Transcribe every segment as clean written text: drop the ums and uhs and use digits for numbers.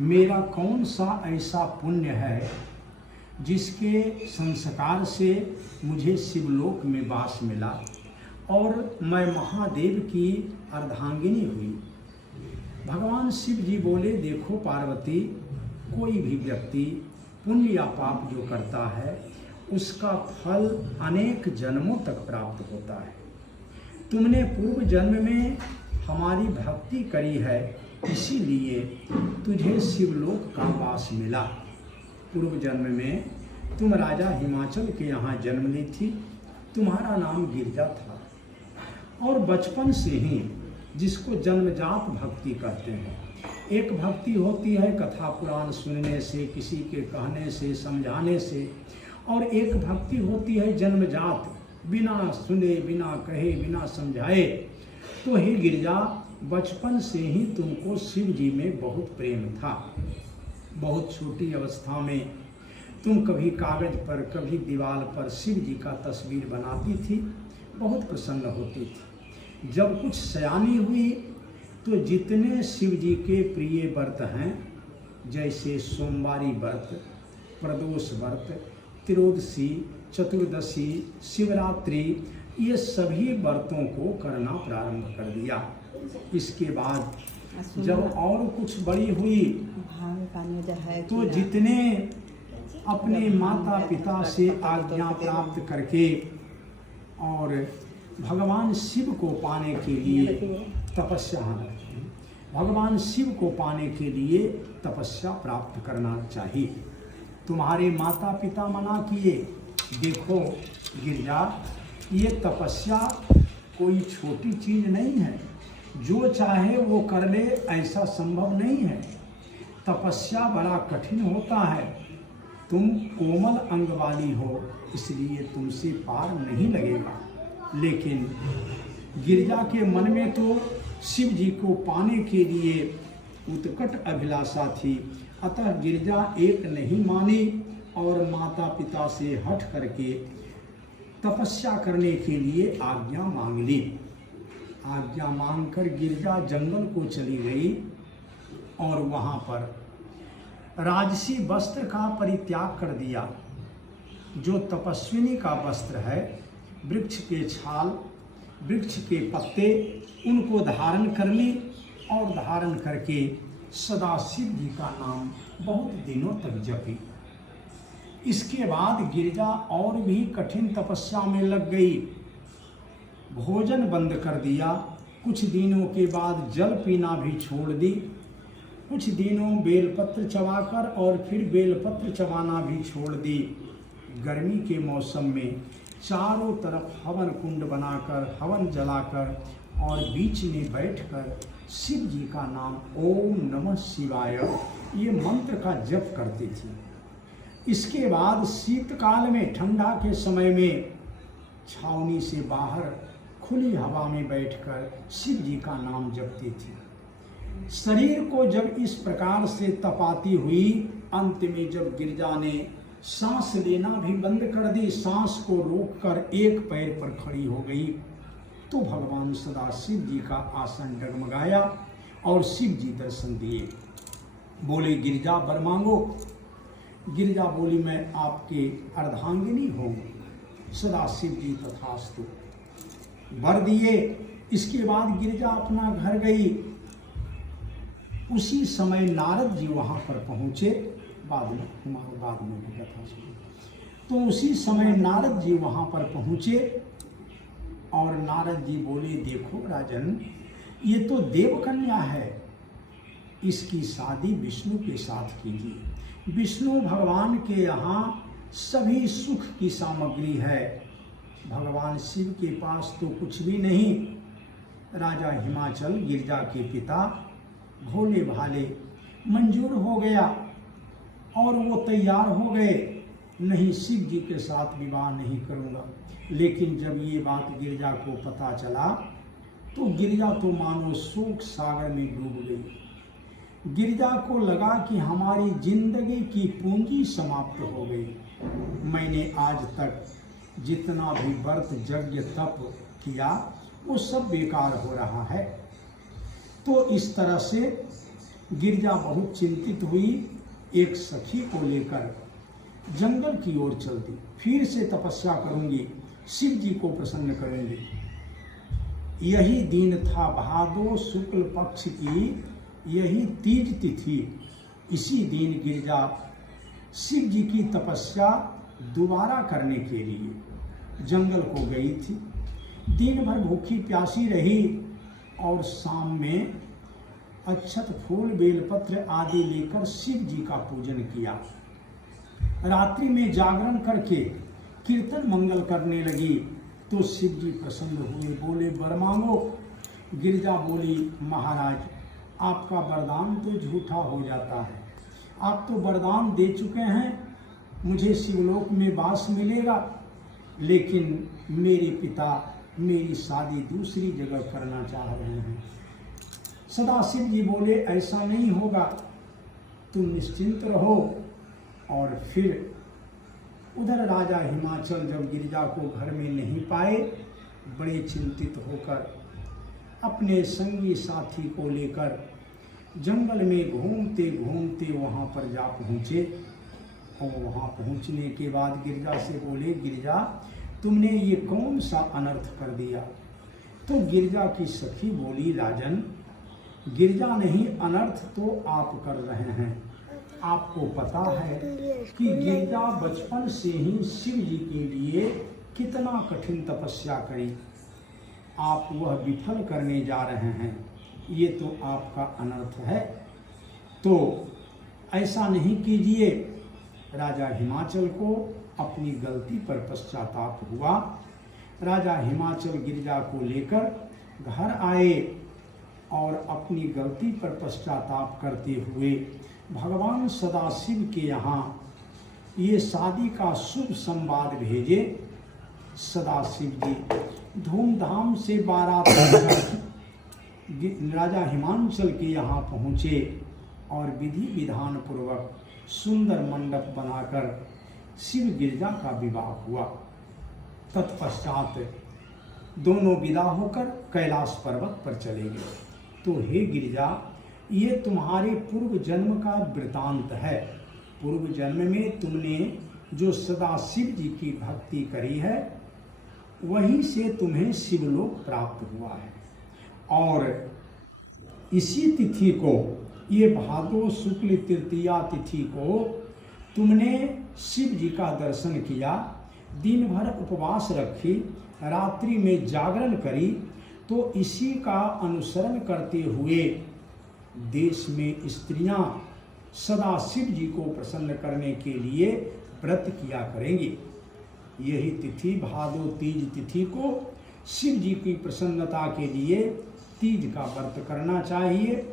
मेरा कौन सा ऐसा पुण्य है जिसके संस्कार से मुझे शिवलोक में वास मिला और मैं महादेव की अर्धांगिनी हुई। भगवान शिव जी बोले, देखो पार्वती, कोई भी व्यक्ति पुण्य या पाप जो करता है उसका फल अनेक जन्मों तक प्राप्त होता है। तुमने पूर्व जन्म में हमारी भक्ति करी है, इसीलिए तुझे शिवलोक का वास मिला। पूर्व जन्म में तुम राजा हिमाचल के यहाँ जन्म ली थी, तुम्हारा नाम गिरजा था और बचपन से ही जिसको जन्मजात भक्ति कहते हैं। एक भक्ति होती है कथा पुराण सुनने से, किसी के कहने से, समझाने से, और एक भक्ति होती है जन्मजात, बिना सुने, बिना कहे, बिना समझाए। तो हे गिरजा, बचपन से ही तुमको शिव जी में बहुत प्रेम था। बहुत छोटी अवस्था में तुम कभी कागज पर, कभी दीवार पर शिव जी का तस्वीर बनाती थी, बहुत प्रसन्न होती थी। जब कुछ सयानी हुई तो जितने शिव जी के प्रिय व्रत हैं, जैसे सोमवारी व्रत, प्रदोष व्रत, त्रोदशी, चतुर्दशी, शिवरात्रि, ये सभी व्रतों को करना प्रारंभ कर दिया। इसके बाद जब और कुछ बड़ी हुई तो जितने अपने माता पिता से आज्ञा प्राप्त करके और भगवान शिव को पाने के लिए भगवान शिव को पाने के लिए तपस्या प्राप्त करना चाहिए। तुम्हारे माता पिता मना किए, देखो गिरजा, ये तपस्या कोई छोटी चीज नहीं है, जो चाहे वो कर ले ऐसा संभव नहीं है। तपस्या बड़ा कठिन होता है। तुम कोमल अंग वाली हो, इसलिए तुमसे पार नहीं लगेगा। लेकिन गिरजा के मन में तो शिव जी को पाने के लिए उत्कट अभिलाषा थी, अतः गिरजा एक नहीं मानी और माता पिता से हट करके तपस्या करने के लिए आज्ञा मांग ली। आज्ञा मांगकर गिरजा जंगल को चली गई और वहाँ पर राजसी वस्त्र का परित्याग कर दिया। जो तपस्विनी का वस्त्र है, वृक्ष के छाल, वृक्ष के पत्ते, उनको धारण कर ली और धारण करके सदाशिव जी का नाम बहुत दिनों तक जपी। इसके बाद गिरजा और भी कठिन तपस्या में लग गई। भोजन बंद कर दिया, कुछ दिनों के बाद जल पीना भी छोड़ दी, कुछ दिनों बेलपत्र चबाकर और फिर बेलपत्र चबाना भी छोड़ दी। गर्मी के मौसम में चारों तरफ हवन कुंड बनाकर, हवन जलाकर और बीच में बैठकर शिव जी का नाम ओम नमः शिवाय, ये मंत्र का जप करती थी। इसके बाद शीतकाल में, ठंडा के समय में छावनी से बाहर खुली हवा में बैठकर शिव जी का नाम जपती थी। शरीर को जब इस प्रकार से तपाती हुई, अंत में जब गिरजा ने सांस लेना भी बंद कर दी, सांस को रोककर एक पैर पर खड़ी हो गई, तो भगवान सदाशिव जी का आसन डगमगाया और शिव जी दर्शन दिए। बोले, गिरजा वर मांगो। गिरजा बोली, मैं आपके अर्धांगिनी हूँ। सदाशिव जी तथास्तु वर दिए। इसके बाद गिरजा अपना घर गई। उसी समय नारद जी वहाँ पर पहुँचे। बाद में भी कथा सुनी। तो उसी समय नारद जी वहाँ पर पहुँचे और नारद जी बोले, देखो राजन, ये तो देवकन्या है, इसकी शादी विष्णु के साथ कीजिए। विष्णु भगवान के यहाँ सभी सुख की सामग्री है, भगवान शिव के पास तो कुछ भी नहीं। राजा हिमाचल, गिरजा के पिता, भोले भाले मंजूर हो गया और वो तैयार हो गए, नहीं शिव जी के साथ विवाह नहीं करूँगा। लेकिन जब ये बात गिरजा को पता चला तो गिरजा तो मानो शोक सागर में डूब गई। गिरजा को लगा कि हमारी जिंदगी की पूंजी समाप्त हो गई। मैंने आज तक जितना भी व्रत यज्ञ तप किया वो सब बेकार हो रहा है। तो इस तरह से गिरजा बहुत चिंतित हुई, एक सखी को लेकर जंगल की ओर चल दी। फिर से तपस्या करूंगी, शिव जी को प्रसन्न करूंगी। यही दिन था भादो शुक्ल पक्ष की, यही तीज तिथि। इसी दिन गिरजा शिव जी की तपस्या दोबारा करने के लिए जंगल को गई थी। दिन भर भूखी प्यासी रही और शाम में अक्षत फूल बेलपत्र आदि लेकर शिव जी का पूजन किया। रात्रि में जागरण करके कीर्तन मंगल करने लगी तो शिव जी प्रसन्न हुए, बोले वर मांगो। गिरजा बोली महाराज आपका वरदान तो झूठा हो जाता है, आप तो वरदान दे चुके हैं, मुझे शिवलोक में वास मिलेगा, लेकिन मेरे पिता मेरी शादी दूसरी जगह करना चाह रहे हैं। सदाशिव जी बोले ऐसा नहीं होगा, तुम निश्चिंत रहो। और फिर उधर राजा हिमाचल जब गिरजा को घर में नहीं पाए, बड़े चिंतित होकर अपने संगी साथी को लेकर जंगल में घूमते घूमते वहाँ पर जा पहुँचे। और वहाँ पहुँचने के बाद गिरजा से बोले गिरजा तुमने ये कौन सा अनर्थ कर दिया? तो गिरजा की सखी बोली राजन गिरजा नहीं, अनर्थ तो आप कर रहे हैं। आपको पता है कि गिरजा बचपन से ही शिव जी के लिए कितना कठिन तपस्या करी, आप वह विफल करने जा रहे हैं, ये तो आपका अनर्थ है, तो ऐसा नहीं कीजिए। राजा हिमाचल को अपनी गलती पर पश्चाताप हुआ। राजा हिमाचल गिरजा को लेकर घर आए और अपनी गलती पर पश्चाताप करते हुए भगवान सदाशिव के यहाँ ये शादी का शुभ संवाद भेजे। सदाशिव जी धूमधाम से बारात राजा हिमाचल के यहाँ पहुँचे और विधि विधान पूर्वक सुंदर मंडप बनाकर शिव गिरजा का विवाह हुआ। तत्पश्चात दोनों विदा होकर कैलाश पर्वत पर चले गए। तो हे गिरजा ये तुम्हारे पूर्व जन्म का वृतांत है। पूर्व जन्म में तुमने जो सदाशिव जी की भक्ति करी है वहीं से तुम्हें शिवलोक प्राप्त हुआ है। और इसी तिथि को, ये भादो शुक्ल तृतीया तिथि को तुमने शिव जी का दर्शन किया, दिन भर उपवास रखी, रात्रि में जागरण करी, तो इसी का अनुसरण करते हुए देश में स्त्रियां सदा शिव जी को प्रसन्न करने के लिए व्रत किया करेंगी। यही तिथि भादो तीज तिथि को शिव जी की प्रसन्नता के लिए तीज का व्रत करना चाहिए।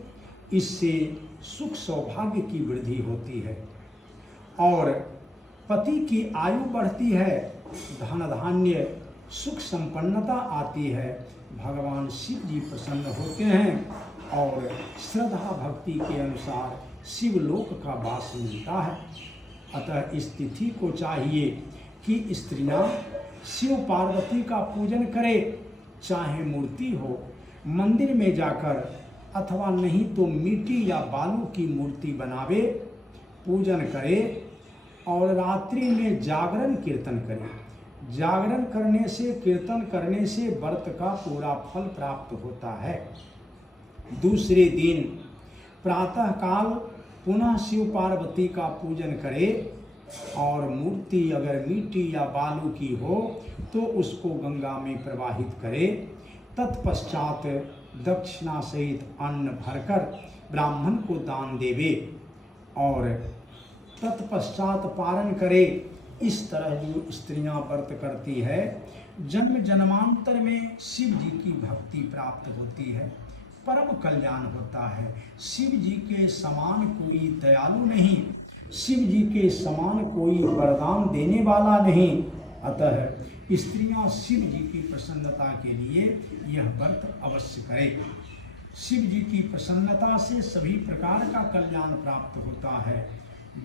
इससे सुख सौभाग्य की वृद्धि होती है और पति की आयु बढ़ती है, धन धान्य सुख संपन्नता आती है, भगवान शिव जी प्रसन्न होते हैं और श्रद्धा भक्ति के अनुसार शिवलोक का वास मिलता है। अतः इस तिथि को चाहिए कि स्त्रियां शिव पार्वती का पूजन करें, चाहे मूर्ति हो, मंदिर में जाकर अथवा नहीं तो मिट्टी या बालू की मूर्ति बनावे, पूजन करे और रात्रि में जागरण कीर्तन करे। जागरण करने से, कीर्तन करने से व्रत का पूरा फल प्राप्त होता है। दूसरे दिन प्रातः काल पुनः शिव पार्वती का पूजन करे और मूर्ति अगर मिट्टी या बालू की हो तो उसको गंगा में प्रवाहित करे। तत्पश्चात दक्षिणा सहित अन्न भरकर ब्राह्मण को दान देवे और तत्पश्चात पारण करे। इस तरह जो स्त्रियां व्रत करती है जन्म जन्मांतर में शिव जी की भक्ति प्राप्त होती है, परम कल्याण होता है। शिव जी के समान कोई दयालु नहीं, शिव जी के समान कोई वरदान देने वाला नहीं। अतः स्त्रियां शिव जी की प्रसन्नता के लिए यह व्रत अवश्य करें। शिव जी की प्रसन्नता से सभी प्रकार का कल्याण प्राप्त होता है।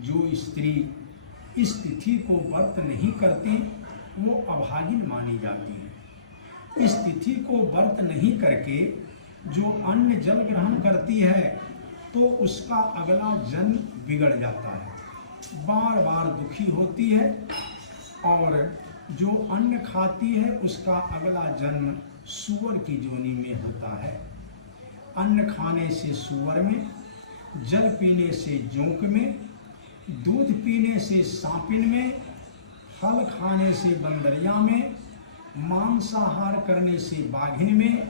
जो स्त्री इस तिथि को व्रत नहीं करती वो अभागिन मानी जाती है। इस तिथि को व्रत नहीं करके जो अन्न जल ग्रहण करती है तो उसका अगला जन्म बिगड़ जाता है, बार बार दुखी होती है। और जो अन्न खाती है उसका अगला जन्म सूअर की जोनी में होता है। अन्न खाने से सूअर में, जल पीने से जोंक में, दूध पीने से सांपिन में, फल खाने से बंदरिया में, मांसाहार करने से बाघिन में,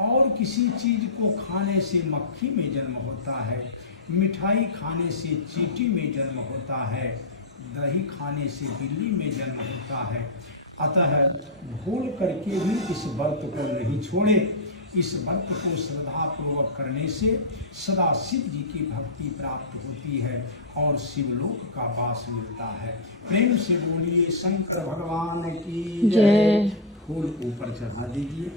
और किसी चीज को खाने से मक्खी में जन्म होता है, मिठाई खाने से चींटी में जन्म होता है, दही खाने से बिल्ली में जन्म होता है। अतः भूल करके भी इस व्रत को नहीं छोड़े। इस व्रत को श्रद्धा पूर्वक करने से सदा शिव जी की भक्ति प्राप्त होती है और शिवलोक का वास मिलता है। प्रेम से बोलिए शंकर भगवान की जय। फूल ऊपर चढ़ा दीजिए।